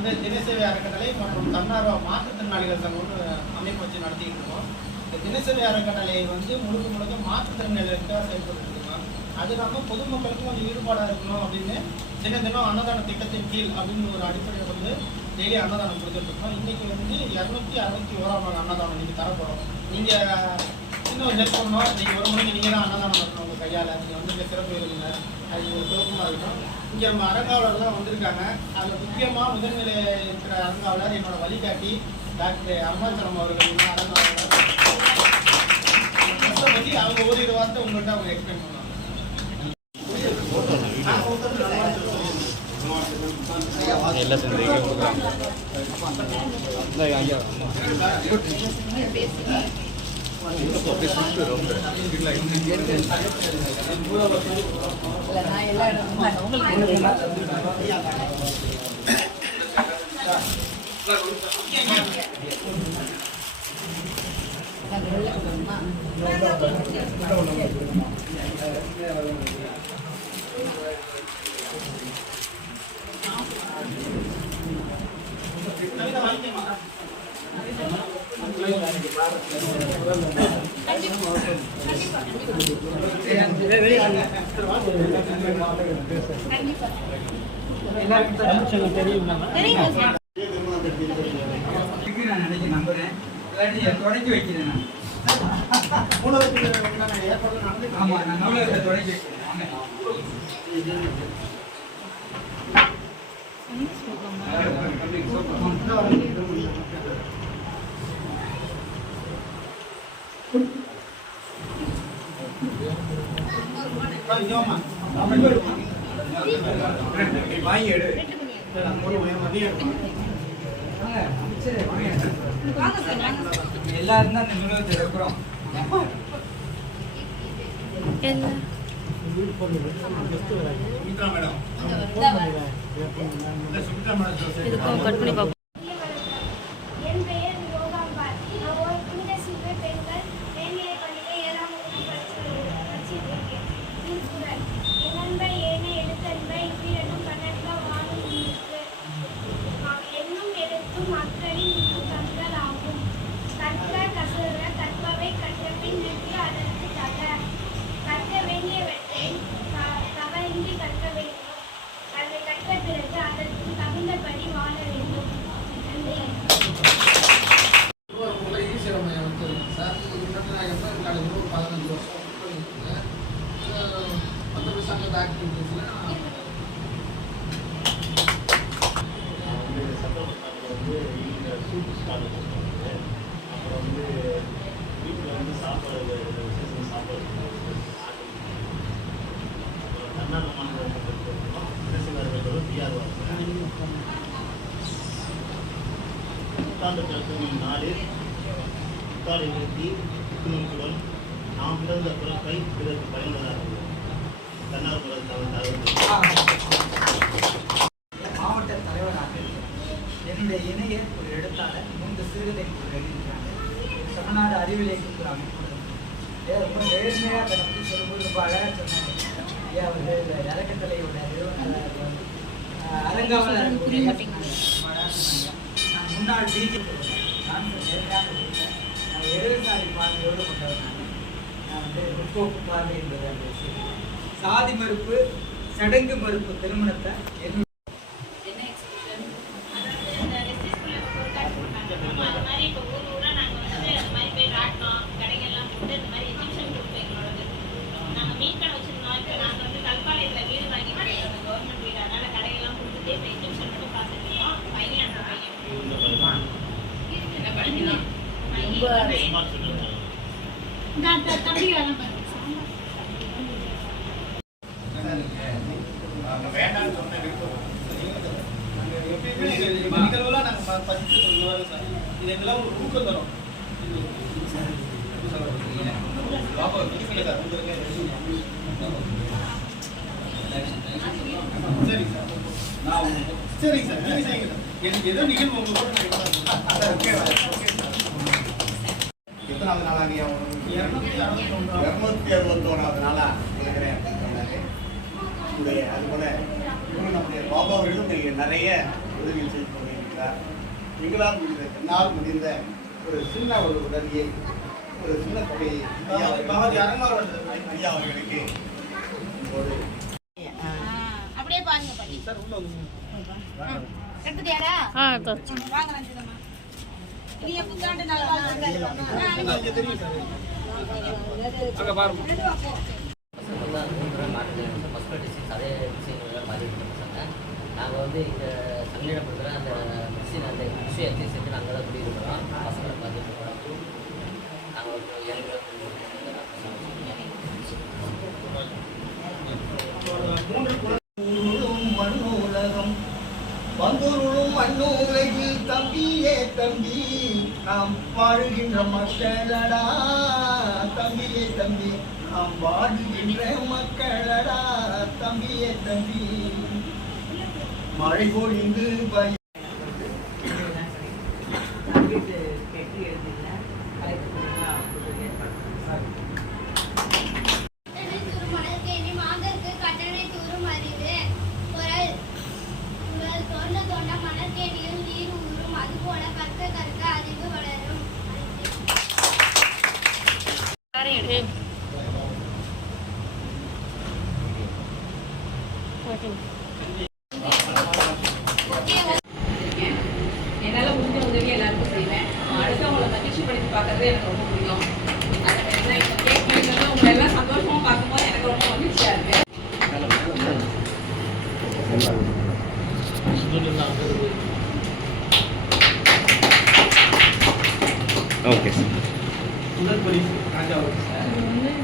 வந்து தினசேவை அறக்கட்டளை மற்றும் தன்னார்வ மாற்றுத்திறனாளிகள் சங்கம் அமைப்பு வச்சு நடத்திட்டு இருக்கோம். இந்த தினசேவை அறக்கட்டளையை வந்து முழுக்க மாற்றுத்திறனாளிகளுக்காக செயல்பட்டு இருக்கோம். அது இல்லாமல் பொதுமக்களுக்கும் கொஞ்சம் ஈடுபாடாக இருக்கணும் அப்படின்னு தினம் அன்னதான திட்டத்தின் கீழ் அப்படின்னு ஒரு அடிப்படையில் வந்து டெய்லி அன்னதானம் கொடுத்துட்ருக்கோம். இன்றைக்கி வந்து 261ஆம் அன்னதானம் நீங்கள் தரப்போகிறோம். நீங்கள் சின்ன ஒரு ஹெல்ப் பண்ணணும். நீங்கள் ஒரு மணிக்கு நீங்கள் தான் அன்னதானம் பண்ணணும் உங்கள் கையால். நீங்கள் வந்து இந்த சிறப்பு விருந்தினர் அது ஒரு துவக்கமாக இருக்கும். இங்கே நம்ம அறங்காவலர்லாம் வந்திருக்காங்க. அதில் முக்கியமாக முதன்மையில் இருக்கிற அறங்காவலர் என்னோட வழிகாட்டி டாக்டர் அருணாச்சலம் அவர்கள் அறங்காவலர் பற்றி அவங்க ஓரிரு வார்த்தை உங்கள்கிட்ட அவங்க எக்ஸ்பிளைன் பண்ணுவாங்க. நம்புறேன் தொடங்கி வைக்கிறேன். ஆமா, நான் நூலகத்தை தொடங்கி வைக்கிறேன். வாங்கி எடு. எல்லாரும் தான் இந்த நூலகத்தில் இருக்கிறோம். என் பெயர் யோகாம்பாள். நான் ஒரு புனித சிறுவர் பெண்கள் மேல்நிலைப் பள்ளியில் 7ஆம் வகுப்பு படிச்சிருக்கேன். திருக்குறள் என்னன்ப ஏன எழுத்தன்ப இவ்விரண்டும் கண்ணன்ப வாழும் இருக்கு. என்னும் எழுத்தும் மக்களின் இன்னும் கண்கள் ஆகும். கற்க கசற கற்பவை கற்றபின் நின்று அதற்கு தக. கற்க வேண்டியவற்றை தவறின்றி கற்க வேண்டும். அதை கற்ற பிறகு அதற்கு தகுந்தபடி வாழ வேண்டும். அப்புறம் வந்து வீட்டில் வந்து சாப்பாடு சாப்பாடு அப்புறம் தன்னார்வமான அரசியலர்களோட பிஆர்ஓ புத்தாண்டு பிறக்கும் நாளில் புத்தாடை நிறுத்தி புத்துணர்வுடன் நாம் பிறந்த பிறப்பை பிறகு பயனுள்ளதாக தன்னார்வலர் மாவட்ட தலைவராக என்னுடைய இணையர் ஒரு எழுத்தாளர் 3 சிறுகதை எழுதியிருக்காங்க. தமிழ்நாடு அறிவியல் ஒரு அமைப்பு ரொம்ப நேர்மையாக அதை பற்றி சொல்லும்போது ரொம்ப அழகாக சொன்னாங்க. ஐயா வந்து இந்த அறக்கட்டளையோட நிறுவனர் அறங்காவலர் நான் முன்னாள் டிஜி நான் நேர்மையாக கொடுத்தேன். நான் இடதுசாரி பார்வையோடு கொண்டவர். நான் வந்து முற்போக்கு பார்வை என்பது அந்த விஷயம். சாதி மறுப்பு சடங்கு மறுப்பு திருமணத்தை வேண்டாம்னு சொன்ன நிகழ்வுலாம் நாங்கள் பதித்து சொல்லுவாங்க சார். இது எங்கெல்லாம் ஒரு ஊக்கம் தரும். சரிங்க சார். சரிங்க சார், நீங்கள் செய்யுங்க சார். எனக்கு ஏதோ நிகழ்வு உங்க கூட எத்தனாவது நாளாக 261வது நாளா இருக்கிறேன் அப்படின்னு சொன்னாரு. அதுபோல நம்முடைய பாபா அவர்களும் நிறைய உதவிகள் செய்து கொண்டிருக்கிறார். எங்களால் முடிந்த என்னால் முடிந்த ஒரு சின்ன ஒரு உதவியை, ஒரு சின்ன தொகையை ஐயா அவர்களுக்கு ஒரு அப்படியே பாருங்க பாட்டி. எடுத்துட்டியாடா? வாங்க ரஞ்சிதம்மா. இனிய புத்தாண்டு நல்வாழ்த்துக்கள். அதே விஷயங்கள்லாம் பாதிக்கிற பசங்க நாங்கள் வந்து இங்கே சங்கீடம் கொடுக்குற அந்த மிஷின் அந்த விஷயத்தை சேர்த்து நாங்கள் தான் குடியிருக்கிறோம். பசங்களை பார்த்துட்டு இருக்கிறோம். நாங்கள் ஒரு 7 மண்ணுலகம் வந்துருளும் மண்ணுலகில் தம்பியே தம்பி நாம் வாழுகின்ற மக்களடா, தம்பியே தம்பி நாம் வாழுகின்ற மக்களடா, தம்பியே தம்பி மழை பொழிந்து என்னால் முடிஞ்ச உதவி எல்லாருக்கும் செய்வேன். அடுத்தவங்களை மகிழ்ச்சி படுத்தி பார்க்கறது எனக்கு ரொம்ப பிடிக்கும். அதை இப்போ கேட்குறீங்கன்னா உங்களை எல்லாம் சந்தோஷமா பார்க்கும்போது எனக்கு ரொம்ப மகிழ்ச்சியா இருக்கு. Okay sir. முதல் பரிசு ராஜாவுக்கு சார்.